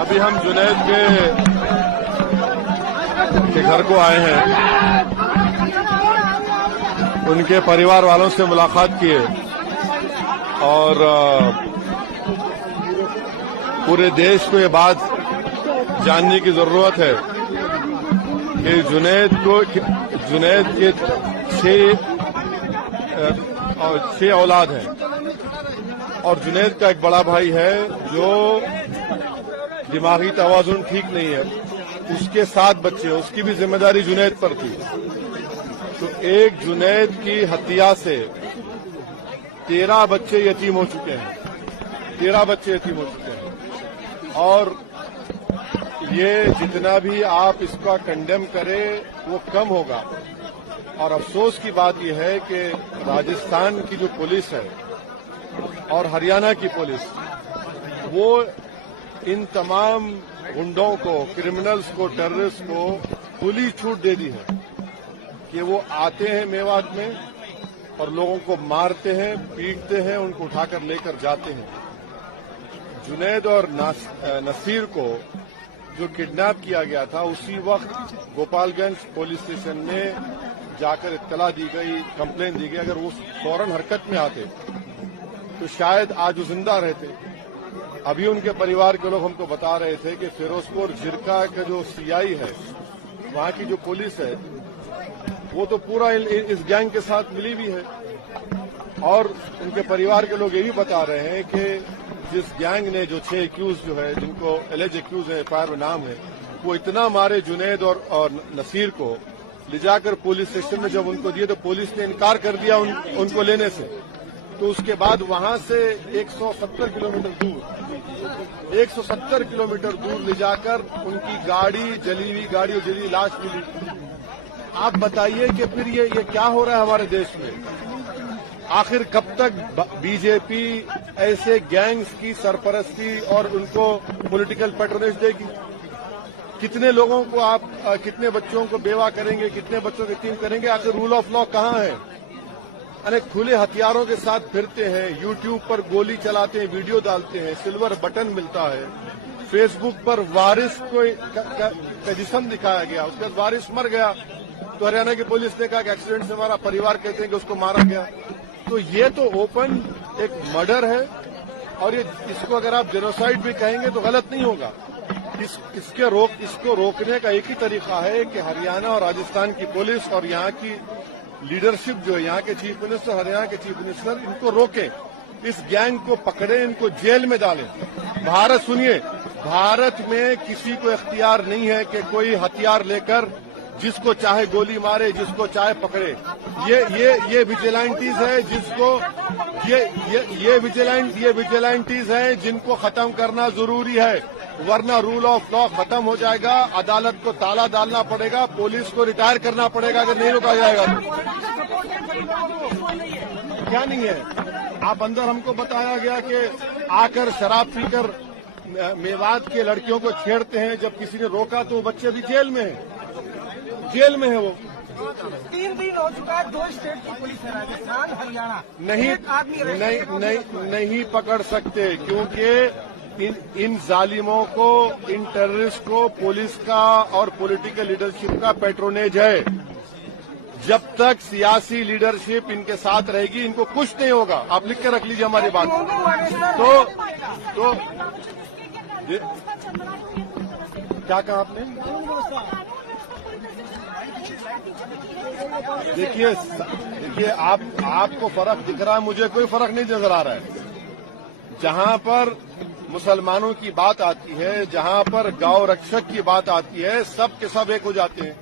अभी हम जुनैद के घर को आए हैं। उनके परिवार वालों से मुलाकात किए और पूरे देश को ये बात जानने की जरूरत है कि जुनैद के 6 औलाद हैं और जुनैद का एक बड़ा भाई है जो दिमागी तवाजुन ठीक नहीं है। उसके 7 बच्चे, उसकी भी जिम्मेदारी जुनैद पर थी। तो एक जुनैद की हत्या से 13 बच्चे यतीम हो चुके हैं। 13 बच्चे यतीम हो चुके हैं और ये जितना भी आप इसका कंडेम करें वो कम होगा। और अफसोस की बात यह है कि राजस्थान की जो पुलिस है और हरियाणा की पुलिस, वो इन तमाम गुंडों को, क्रिमिनल्स को, टेररिस्ट को खुली छूट दे दी है कि वो आते हैं मेवात में और लोगों को मारते हैं, पीटते हैं, उनको उठाकर लेकर जाते हैं। जुनैद और नसीर को जो किडनैप किया गया था, उसी वक्त गोपालगंज पुलिस स्टेशन में जाकर इत्तला दी गई, कंप्लेन दी गई। अगर वो फौरन हरकत में आते तो शायद आज वो जिंदा रहते। अभी उनके परिवार के लोग हमको बता रहे थे कि फिरोजपुर जिरका का जो सीआई है, वहां की जो पुलिस है, वो तो पूरा इस गैंग के साथ मिली भी है। और उनके परिवार के लोग ये भी बता रहे हैं कि जिस गैंग ने जो 6 एक्यूज जो है, जिनको एलिज एक्यूज है, एफआईआर में नाम है, वो इतना मारे जुनैद और नसीर को, ले जाकर पुलिस स्टेशन में जब उनको दिए तो पुलिस ने इनकार कर दिया उनको लेने से। तो उसके बाद वहां से 170 किलोमीटर दूर ले जाकर उनकी गाड़ी, जली हुई गाड़ी और जली लाश मिली। आप बताइए कि फिर ये क्या हो रहा है हमारे देश में? आखिर कब तक बीजेपी ऐसे गैंग्स की सरपरस्ती और उनको पॉलिटिकल पैट्रोनेज देगी? कितने लोगों को आप, कितने बच्चों को बेवा करेंगे, कितने बच्चों को यतीम करेंगे? आखिर रूल ऑफ लॉ कहाँ है? अनेक खुले हथियारों के साथ फिरते हैं, यूट्यूब पर गोली चलाते हैं, वीडियो डालते हैं, सिल्वर बटन मिलता है, फेसबुक पर वारिस का जिस्म दिखाया गया, उसके बाद वारिस मर गया तो हरियाणा की पुलिस ने कहा कि एक्सीडेंट से हमारा परिवार कहते हैं कि उसको मारा गया। तो ये तो ओपन एक मर्डर है और इसको अगर आप जेनोसाइड भी कहेंगे तो गलत नहीं होगा। इसको रोकने का एक ही तरीका है कि हरियाणा और राजस्थान की पुलिस और यहाँ की लीडरशिप जो है, यहाँ के चीफ मिनिस्टर, हरियाणा के चीफ मिनिस्टर, इनको रोकें, इस गैंग को पकड़ें, इनको जेल में डालें। भारत, सुनिए, भारत में किसी को इख्तियार नहीं है कि कोई हथियार लेकर जिसको चाहे गोली मारे, जिसको चाहे पकड़े। ये विजिलेंटीज है जिसको ये विजिलेंटीज है जिनको खत्म करना जरूरी है, वरना रूल ऑफ लॉ खत्म हो जाएगा, अदालत को ताला डालना पड़ेगा, पुलिस को रिटायर करना पड़ेगा अगर नहीं रोका जाएगा तो। क्या नहीं है? आप अंदर हमको बताया गया कि आकर शराब पीकर मेवात के लड़कियों को छेड़ते हैं। जब किसी ने रोका तो वो बच्चे अभी जेल में है, जेल में है वो। 3 दिन हो चुका है, 2 स्टेट की पुलिस है, राजस्थान, हरियाणा, नहीं पकड़ सकते क्योंकि इन जालिमों को, इन टेररिस्ट को पुलिस का और पॉलिटिकल लीडरशिप का पैट्रोनेज है। जब तक सियासी लीडरशिप इनके साथ रहेगी, इनको कुछ नहीं होगा। आप लिख के रख लीजिए हमारी बात। तो क्या कहा आपने? देखिए आपको फर्क दिख रहा है, मुझे कोई फर्क नहीं नजर आ रहा है। जहां पर मुसलमानों की बात आती है, जहां पर गौ रक्षक की बात आती है, सब के सब एक हो जाते हैं।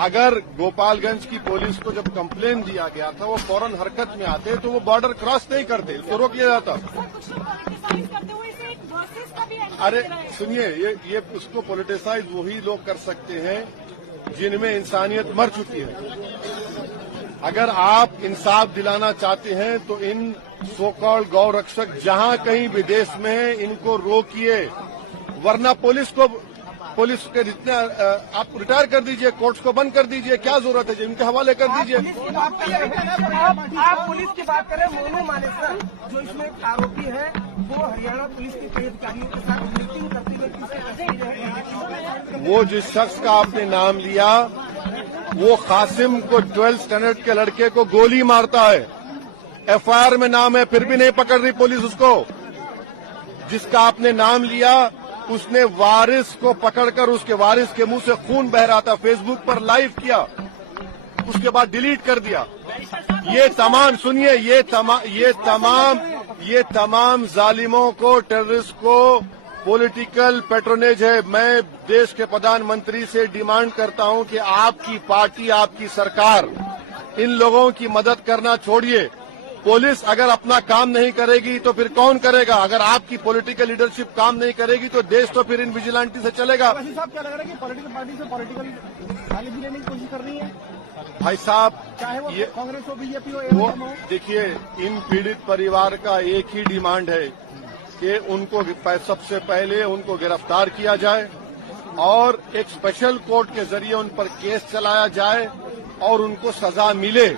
अगर गोपालगंज की पुलिस को जब कंप्लेन दिया गया था, वो फौरन हरकत में आते तो वो बॉर्डर क्रॉस नहीं करते, उसको रोक लिया जाता। अरे सुनिए, ये उसको पॉलिटिसाइज वही लोग कर सकते हैं जिनमें इंसानियत मर चुकी है। अगर आप इंसाफ दिलाना चाहते हैं तो इन सो कॉल्ड गौ रक्षक जहां कहीं विदेश में है, इनको रोकिए, वरना पुलिस के जितने आप रिटायर कर दीजिए, कोर्ट्स को बंद कर दीजिए, क्या जरूरत है? इनके हवाले कर दीजिए। आप पुलिस की बात करें, मोनू मानेसर जो इसमें आरोपी है, वो हरियाणा पुलिस के कई अधिकारियों के साथ मीटिंग करते हुए वो जिस शख्स का आपने नाम लिया वो कासिम को 12th स्टैंडर्ड के लड़के को गोली मारता है, एफआईआर में नाम है, फिर भी नहीं पकड़ रही पुलिस उसको। जिसका आपने नाम लिया उसने वारिस को पकड़कर उसके वारिस के मुंह से खून बह रहा था, फेसबुक पर लाइव किया, उसके बाद डिलीट कर दिया। ये तमाम सुनिए, ये तमाम जालिमों को, टेररिस्ट को पॉलिटिकल पैट्रोनेज है। मैं देश के प्रधानमंत्री से डिमांड करता हूं कि आपकी पार्टी, आपकी सरकार इन लोगों की मदद करना छोड़िए। पुलिस अगर अपना काम नहीं करेगी तो फिर कौन करेगा? अगर आपकी पॉलिटिकल लीडरशिप काम नहीं करेगी तो देश तो फिर इन विजिलेंटी से चलेगा। वैसे साहब क्या लग रहा है कि पॉलिटिकल पार्टी से पॉलिटिकल गाली लेने की कोशिश कर रही है? भाई साहब, चाहे वो ये कांग्रेस हो, बीजेपी हो, वो एमएम हो। देखिए, इन पीड़ित परिवार का एक ही डिमांड है कि उनको सबसे पहले उनको गिरफ्तार किया जाए और एक स्पेशल कोर्ट के जरिए उन पर केस चलाया जाए और उनको सजा मिले।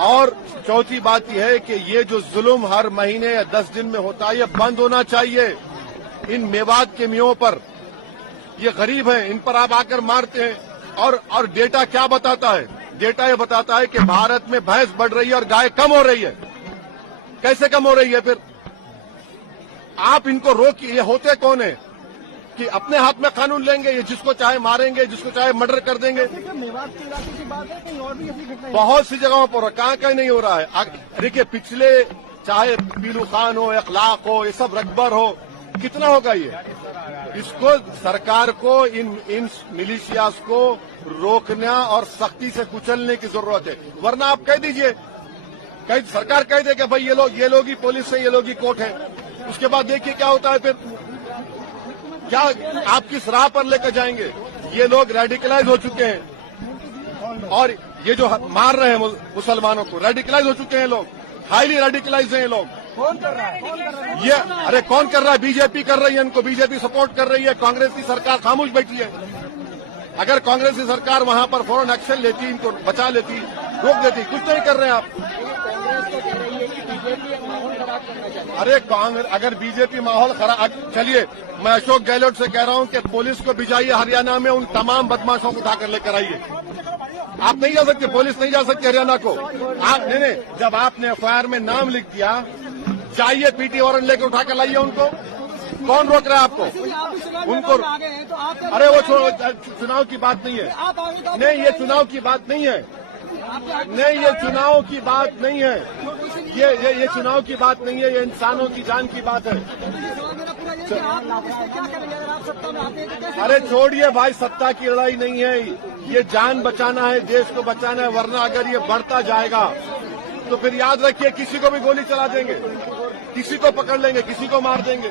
और चौथी बात यह है कि ये जो जुल्म हर महीने या 10 दिन में होता है ये बंद होना चाहिए। इन मेवात के मियों पर, ये गरीब हैं, इन पर आप आकर मारते हैं। और डेटा क्या बताता है? डेटा ये बताता है कि भारत में भैंस बढ़ रही है और गाय कम हो रही है। कैसे कम हो रही है? फिर आप इनको रोकिए। ये होते कौन है कि अपने हाथ में कानून लेंगे, ये जिसको चाहे मारेंगे, जिसको चाहे मर्डर कर देंगे। मेवात के इलाके की बात है, कहीं और भी ऐसी घटनाएं? बहुत सी जगहों पर, कहाँ नहीं हो रहा है। देखिए, पिछले चाहे पीलू खान हो, इखलाक हो, ये सब रकबर हो, कितना होगा ये? इसको सरकार को इन मिलिशियास को रोकना और सख्ती से कुचलने की जरूरत है। वरना आप कह दीजिए, सरकार कह दे कि भाई ये लोग ही पुलिस है, ये लोग ही कोर्ट है। उसके बाद देखिए क्या होता है। फिर क्या आप किस राह पर लेकर जाएंगे? ये लोग रेडिकलाइज हो चुके हैं और ये जो मार रहे हैं मुसलमानों को, रेडिकलाइज हो चुके हैं लोग, हाईली रेडिकलाइज हैं ये लोग। कौन कर रहा है? कौन कर रहा है? ये अरे कौन कर रहा है? बीजेपी कर रही है, इनको बीजेपी सपोर्ट कर रही है। कांग्रेस की सरकार खामोश बैठी है। अगर कांग्रेस की सरकार वहां पर फौरन एक्शन लेती, इनको बचा लेती, रोक देती, कुछ नहीं कर रहे हैं आप। अरे कांग्रेस, अगर बीजेपी माहौल खराब, चलिए मैं अशोक गहलोत से कह रहा हूं कि पुलिस को भिजाइए हरियाणा में, उन तमाम बदमाशों को उठाकर लेकर आइए। आप नहीं जा सकते, पुलिस नहीं जा सकती हरियाणा को। आप नहीं, जब आपने एफआईआर में नाम लिख दिया, चाहिए पीटी वारंट लेकर उठाकर लाइए उनको। कौन रोक रहा है आपको? उनको अरे वो चुनाव की बात नहीं है। नहीं, ये चुनाव की बात नहीं है। नहीं, ये चुनाव की बात नहीं है। ये चुनाव की बात नहीं है, ये इंसानों की जान की बात है। अरे छोड़िए भाई, सत्ता की लड़ाई नहीं है ये, जान बचाना है, देश को बचाना है। वरना अगर ये बढ़ता जाएगा तो फिर याद रखिए, किसी को भी गोली चला देंगे, किसी को पकड़ लेंगे, किसी को मार देंगे।